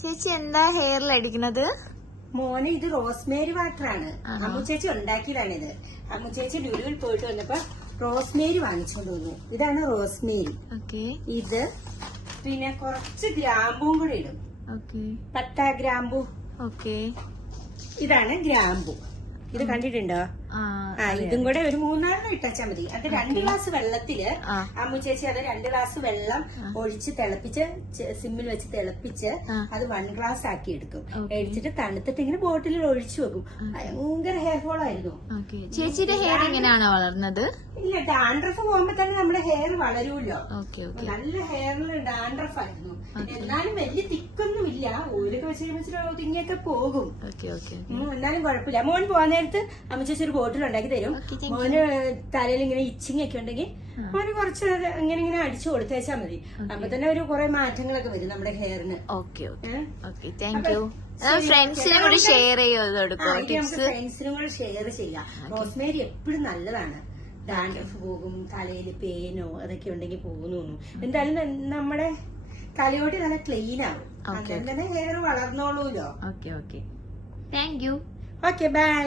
ചേച്ചി എന്താ ഹെയറിൽ അടിക്കുന്നത്? മോനെ ഇത് റോസ്മേരി വാട്ടർ ആണ്. അമ്മു ചേച്ചി ഉണ്ടാക്കിയതാണിത്. അമ്മു ചേച്ചി ലുലുവിൽ പോയിട്ട് വന്നപ്പോ റോസ്മേരി വാങ്ങിച്ചോണ്ട് വന്നു. ഇതാണ് റോസ്മേരി. ഇത് പിന്നെ കുറച്ച് ഗ്രാമ്പും കൂടെ ഇടും. പട്ട ഗ്രാമ്പു. ഇതാണ് ഗ്രാമ്പു. ഇത് കണ്ടിട്ടുണ്ടോ? ഇതും കൂടെ ഒരു 3-4 ഇട്ടാച്ചാ മതി. അത് 2 ഗ്ലാസ് വെള്ളത്തില് അമ്മു ചേച്ചി അത് 2 ഗ്ലാസ് വെള്ളം ഒഴിച്ച് തിളപ്പിച്ച് സിമ്മിൽ വെച്ച് തിളപ്പിച്ച് അത് 1 ഗ്ലാസ് ആക്കി എടുക്കും. എടുത്തിട്ട് തണുത്തിട്ട് ഇങ്ങനെ ബോട്ടിലിൽ ഒഴിച്ചു വെക്കും. ഭയങ്കര ഹെയർ ഫോൾ ആയിരുന്നു. ചേച്ചിയുടെ ഹെയർ എങ്ങനെയാണോ വളർന്നത്? ഇല്ല, ഡാൻഡ്രഫ് പോകുമ്പോ തന്നെ നമ്മുടെ ഹെയർ വളരുമല്ലോ. നല്ല ഹെയറിൽ ഡാൻഡ്രഫ് ആയിരുന്നു. എന്നാലും വലിയ തിക്കൊന്നും ഇല്ല. ഓയിലൊക്കെ വെച്ച് കഴിയുമ്പോൾ തിങ്ങിയൊക്കെ പോകും. എന്നാലും കുഴപ്പമില്ല. മോൻ പോകാൻ നേരത്ത് അമ്മ ചേച്ചി ഒരു ബോട്ടിൽ ഉണ്ടാക്കി തരും. മോന് തലയിൽ ഇങ്ങനെ ഇച്ചിങ് ഒക്കെ ഉണ്ടെങ്കിൽ മോന് കുറച്ച് ഇങ്ങനെ ഇങ്ങനെ അടിച്ചു കൊടുത്തേച്ചാ മതി. അപ്പൊ തന്നെ ഒരു കുറെ മാറ്റങ്ങളൊക്കെ വരും നമ്മുടെ ഹെയറിന്. ഫ്രണ്ട്സിനും കൂടി ഷെയർ ഫ്രണ്ട്സിനും കൂടെ ഷെയർ ചെയ്യാം. റോസ്മേരി എപ്പോഴും നല്ലതാണ്. ഡാൻഡ്രഫ് പോകും, തലയിൽ പേനോ അതൊക്കെ ഉണ്ടെങ്കിൽ പോകുന്നു. എന്തായാലും നമ്മുടെ തലയോട്ടി നല്ല ക്ലീൻ ആവും. അങ്ങനെ തന്നെ ഹെയർ വളർന്നോളൂല്ലോ. Thank you. Okay, by.